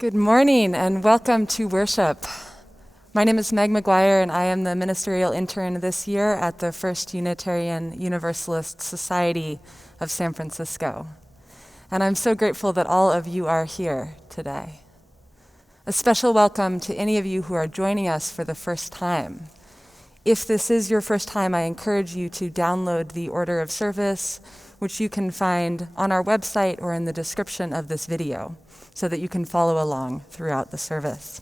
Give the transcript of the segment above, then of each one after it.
Good morning and welcome to worship. My name is McGuire and I am the Ministerial Intern this year at the First Unitarian Universalist Society of San Francisco. And I'm so grateful that all of you are here today. A special welcome to any of you who are joining us for the first time. If this is your first time, I encourage you to download the order of service, which you can find on our website or in the description of this video, so that you can follow along throughout the service.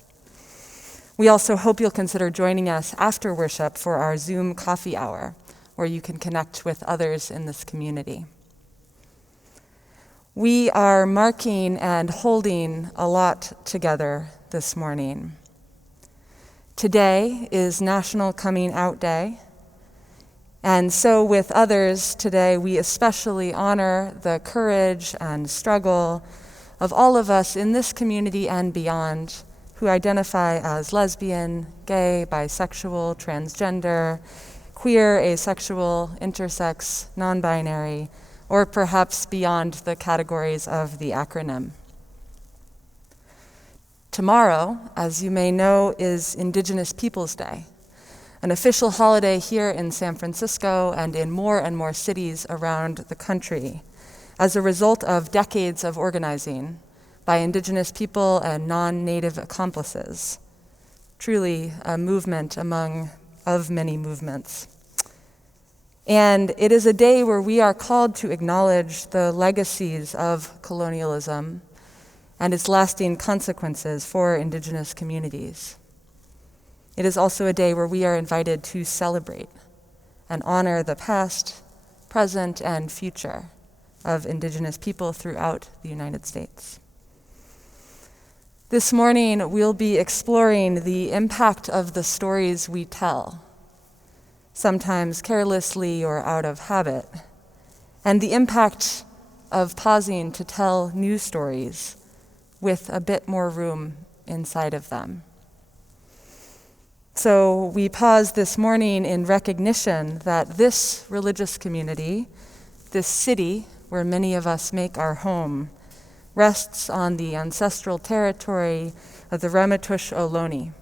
We also hope you'll consider joining us after worship for our Zoom coffee hour, where you can connect with others in this community. We are marking and holding a lot together this morning. Today is National Coming Out Day, and so with others today, we especially honor the courage and struggle of all of us in this community and beyond who identify as lesbian, gay, bisexual, transgender, queer, asexual, intersex, non-binary, or perhaps beyond the categories of the acronym. Tomorrow, as you may know, is Indigenous Peoples Day, an official holiday here in San Francisco and in more and more cities around the country, as a result of decades of organizing by Indigenous people and non-Native accomplices. Truly a movement of many movements. And it is a day where we are called to acknowledge the legacies of colonialism and its lasting consequences for Indigenous communities. It is also a day where we are invited to celebrate and honor the past, present, and future of Indigenous people throughout the United States. This morning, we'll be exploring the impact of the stories we tell, sometimes carelessly or out of habit, and the impact of pausing to tell new stories with a bit more room inside of them. So we pause this morning in recognition that this religious community, this city where many of us make our home, rests on the ancestral territory of the Ramaytush Ohlone.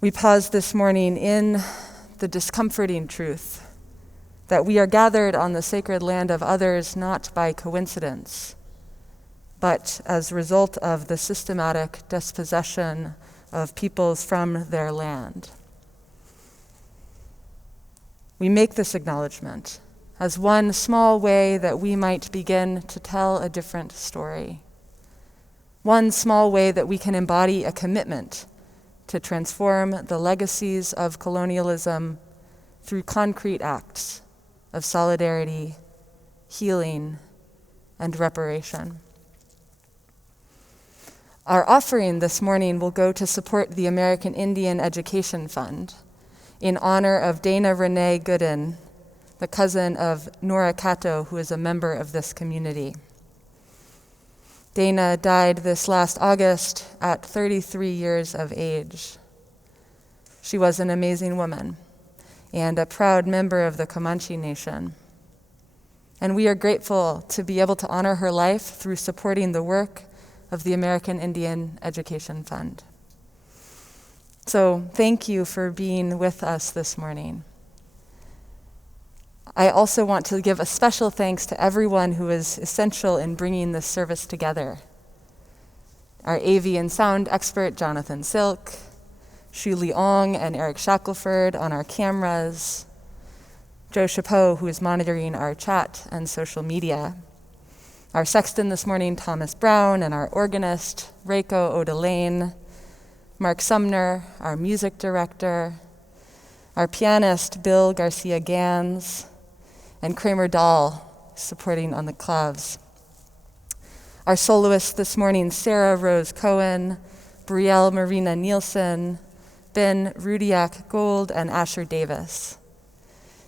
We pause this morning in the discomforting truth that we are gathered on the sacred land of others not by coincidence, but as a result of the systematic dispossession of peoples from their land. We make this acknowledgement as one small way that we might begin to tell a different story. One small way that we can embody a commitment to transform the legacies of colonialism through concrete acts of solidarity, healing, and reparation. Our offering this morning will go to support the American Indian Education Fund in honor of Dana Renee Gooden, the cousin of Nora Cato, who is a member of this community. Dana died this last August at 33 years of age. She was an amazing woman and a proud member of the Comanche Nation. And we are grateful to be able to honor her life through supporting the work of the American Indian Education Fund. So thank you for being with us this morning. I also want to give a special thanks to everyone who is essential in bringing this service together. Our AV and sound expert, Jonathan Silk, Shu Leong and Eric Shackelford on our cameras, Joe Chapeau, who is monitoring our chat and social media, our sexton this morning, Thomas Brown, and our organist, Reiko Oda Lane, Mark Sumner, our music director, our pianist, Bill Garcia-Gans, and Kramer Dahl, supporting on the clavs. Our soloists this morning, Sarah Rose Cohen, Brielle Neilson, Ben Rudiak-Gould, and Asher Davis.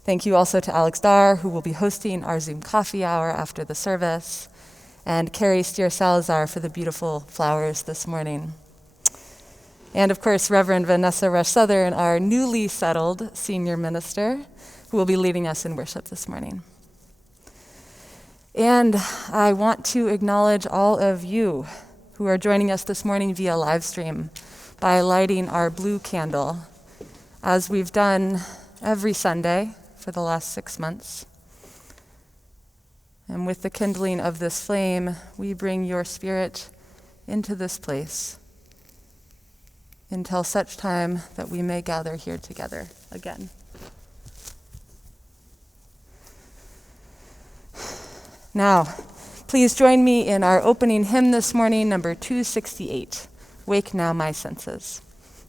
Thank you also to Alex Dar, who will be hosting our Zoom coffee hour after the service, and Carrie Steer-Salazar for the beautiful flowers this morning. And of course, Reverend Vanessa Rush Southern, our newly settled senior minister, who will be leading us in worship this morning. And I want to acknowledge all of you who are joining us this morning via live stream by lighting our blue candle, as we've done every Sunday for the last 6 months. And with the kindling of this flame, we bring your spirit into this place until such time that we may gather here together again. Now, please join me in our opening hymn this morning, number 268, Wake Now My Senses.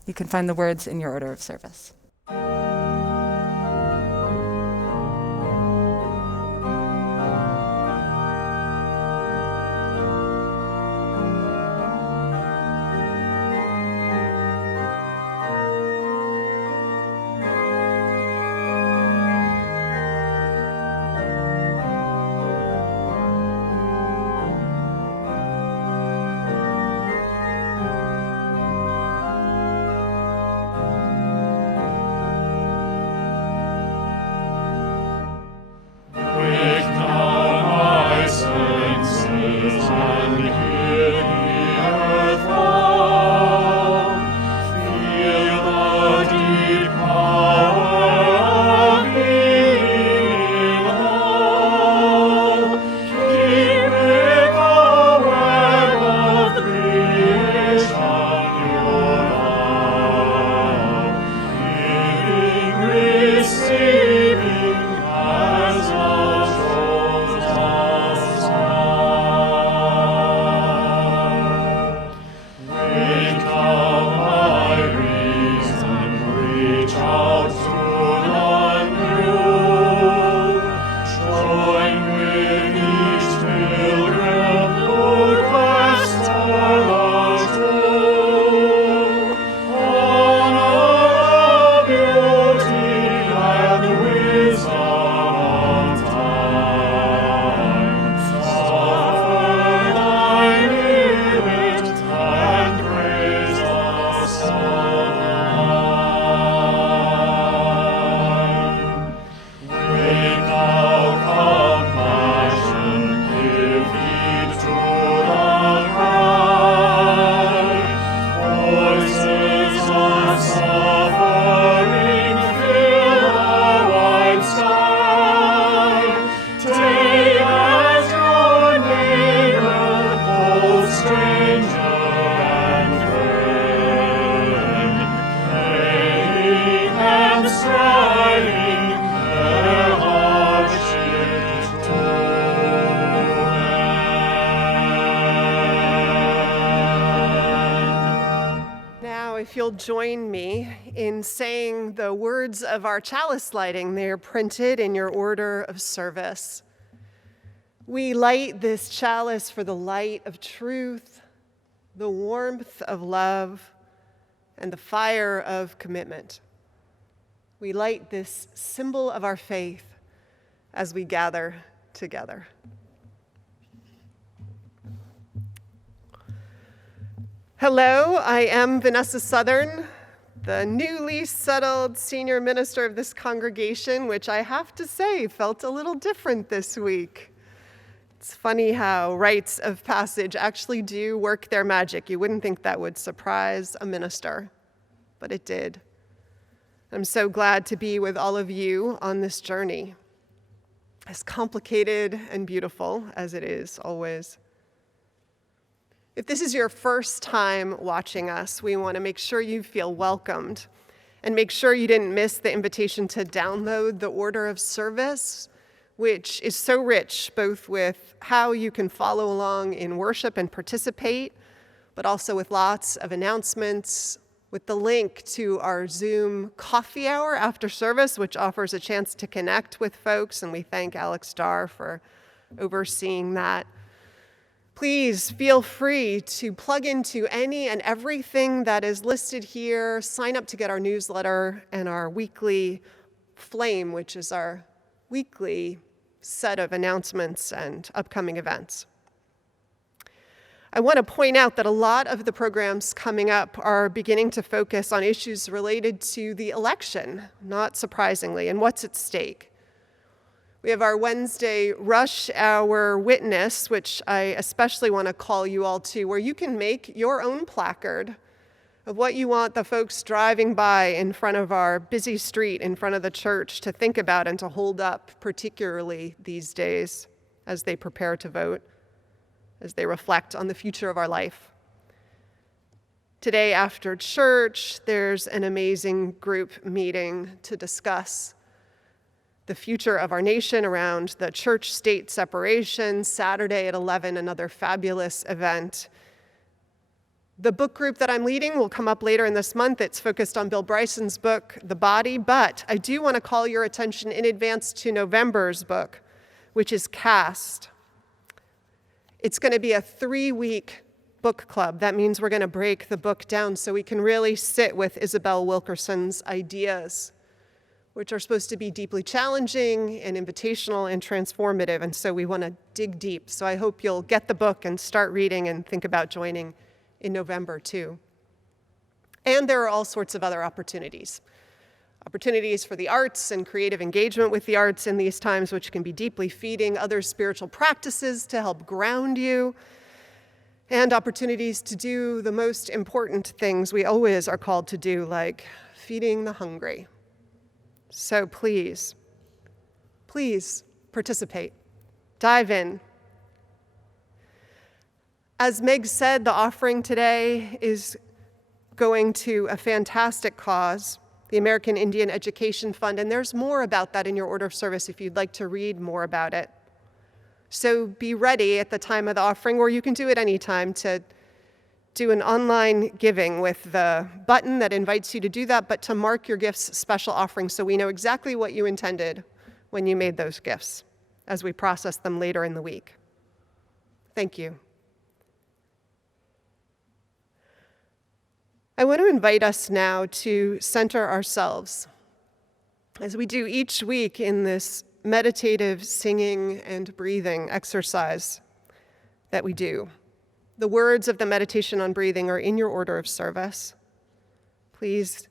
You can find the words in your order of service. Join me in saying the words of our chalice lighting. They are printed in your order of service. We light this chalice for the light of truth, the warmth of love, and the fire of commitment. We light this symbol of our faith as we gather together. Hello, I am Vanessa Southern, the newly settled senior minister of this congregation, which I have to say felt a little different this week. It's funny how rites of passage actually do work their magic. You wouldn't think that would surprise a minister, but it did. I'm so glad to be with all of you on this journey, as complicated and beautiful as it is always. If this is your first time watching us, we want to make sure you feel welcomed and make sure you didn't miss the invitation to download the order of service, which is so rich, both with how you can follow along in worship and participate, but also with lots of announcements, with the link to our Zoom coffee hour after service, which offers a chance to connect with folks, and we thank Alex Starr for overseeing that. Please feel free to plug into any and everything that is listed here. Sign up to get our newsletter and our weekly flame, which is our weekly set of announcements and upcoming events. I want to point out that a lot of the programs coming up are beginning to focus on issues related to the election, not surprisingly, and what's at stake. We have our Wednesday rush hour witness, which I especially want to call you all to, where you can make your own placard of what you want the folks driving by in front of our busy street in front of the church to think about and to hold up, particularly these days as they prepare to vote, as they reflect on the future of our life. Today after church, there's an amazing group meeting to discuss the future of our nation around the church-state separation. Saturday at 11, another fabulous event. The book group that I'm leading will come up later in this month. It's focused on Bill Bryson's book, The Body, but I do want to call your attention in advance to November's book, which is Cast. It's going to be a 3-week book club. That means we're going to break the book down so we can really sit with Isabel Wilkerson's ideas, which are supposed to be deeply challenging and invitational and transformative, and so we want to dig deep. So I hope you'll get the book and start reading and think about joining in November too. And there are all sorts of other opportunities. Opportunities for the arts and creative engagement with the arts in these times, which can be deeply feeding, other spiritual practices to help ground you, and opportunities to do the most important things we always are called to do, like feeding the hungry. So please participate. Dive in. As Meg said, the offering today is going to a fantastic cause, the American Indian Education Fund, and there's more about that in your order of service if you'd like to read more about it. So be ready at the time of the offering, or you can do it anytime, to do an online giving with the button that invites you to do that, but to mark your gifts special offerings so we know exactly what you intended when you made those gifts as we process them later in the week. Thank you. I want to invite us now to center ourselves, as we do each week in this meditative singing and breathing exercise that we do. The words of the meditation on breathing are in your order of service. Please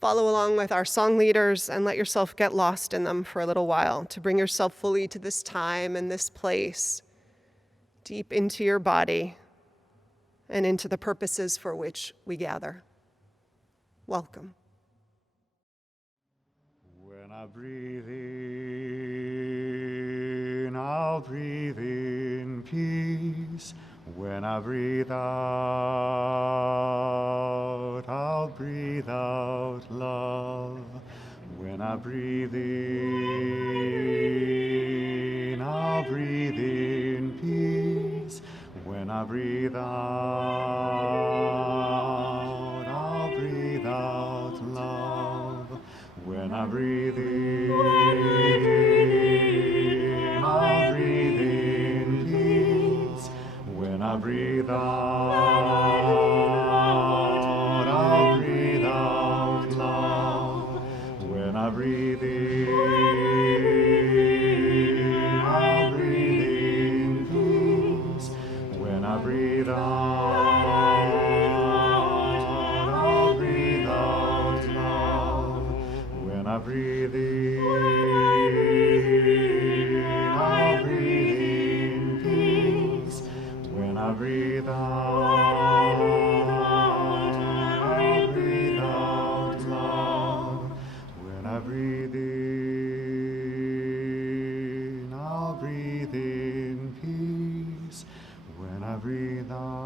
follow along with our song leaders and let yourself get lost in them for a little while, to bring yourself fully to this time and this place, deep into your body, and into the purposes for which we gather. Welcome. When I breathe in, I'll breathe in peace. When I breathe out, I'll breathe out love. When I breathe in, I'll breathe in peace. When I breathe out, I'll breathe out love. When I breathe in, I'll breathe in peace. When I breathe out, I'll breathe out love. When I breathe in, I'll breathe in peace. When I breathe out, I'll breathe out love. When I breathe in, I'll breathe in peace. When I breathe out, I'll breathe out love. When I breathe in, I'll breathe in peace. When I breathe out,